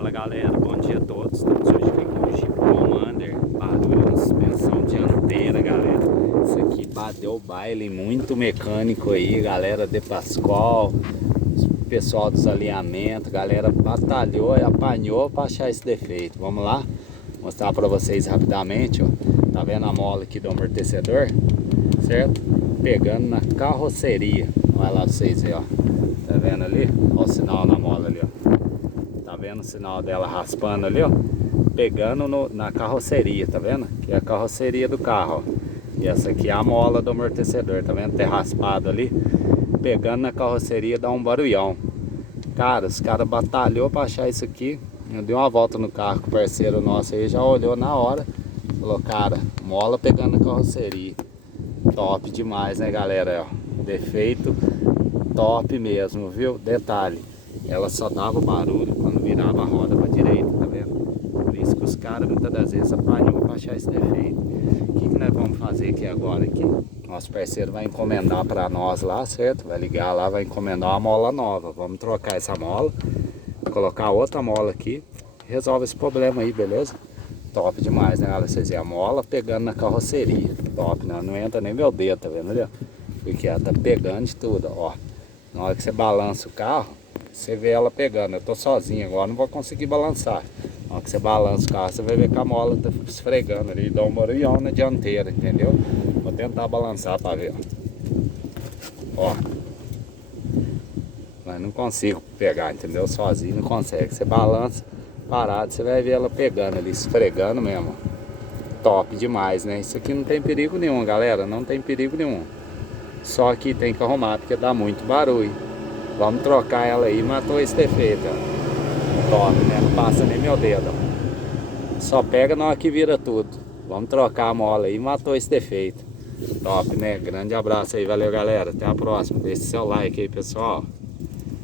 Fala galera, bom dia a todos. Estamos hoje aqui com o Jeep Commander, barulho na suspensão dianteira, galera. Isso aqui bateu o baile, muito mecânico aí, galera de Pascoal, pessoal dos alinhamentos, galera batalhou e apanhou para achar esse defeito. Vamos lá mostrar para vocês rapidamente, ó. Tá vendo a mola aqui do amortecedor, certo? Pegando na carroceria. Vai lá pra vocês verem, ó. Tá vendo ali? Olha o sinal na mola ali, ó. Tá vendo o sinal dela raspando ali, ó? Pegando na carroceria, tá vendo? Que é a carroceria do carro, ó. E essa aqui é a mola do amortecedor, tá vendo? Ter raspado ali. Pegando na carroceria dá um barulhão. Cara, os caras batalhou pra achar isso aqui. Eu dei uma volta no carro com o parceiro nosso aí, já olhou na hora. Falou, cara, mola pegando na carroceria. Top demais, né, galera? Ó, defeito top mesmo, viu? Detalhe, ela só dava barulho quando virava a roda pra direita, tá vendo? Por isso que os caras muitas das vezes apanhou pra achar esse defeito. O que nós vamos fazer aqui agora? Nosso parceiro vai encomendar pra nós lá, certo? Vai ligar lá, vai encomendar uma mola nova. Vamos trocar essa mola, colocar outra mola aqui, resolve esse problema aí, beleza? Top demais, né, galera? Vocês veem a mola pegando na carroceria. Top, né? Não entra nem meu dedo, tá vendo ali? Porque ela tá pegando de tudo, ó. Na hora que você balança o carro, você vê ela pegando. Eu tô sozinho agora, não vou conseguir balançar. Na hora que você balança o carro, você vai ver que a mola tá esfregando ali, dá um barulhão na dianteira, entendeu? Vou tentar balançar pra ver, ó. Mas não consigo pegar, entendeu? Sozinho não consegue. Você balança parado, você vai ver ela pegando ali, esfregando mesmo. Top demais, né? Isso aqui não tem perigo nenhum, galera. Não tem perigo nenhum. Só que tem que arrumar porque dá muito barulho. Vamos trocar ela aí, matou esse defeito, ó. Top, né? Não passa nem meu dedo, ó. Só pega na hora que vira tudo. Vamos trocar a mola aí, matou esse defeito. Top, né? Grande abraço aí, valeu galera. Até a próxima. Deixe seu like aí, pessoal.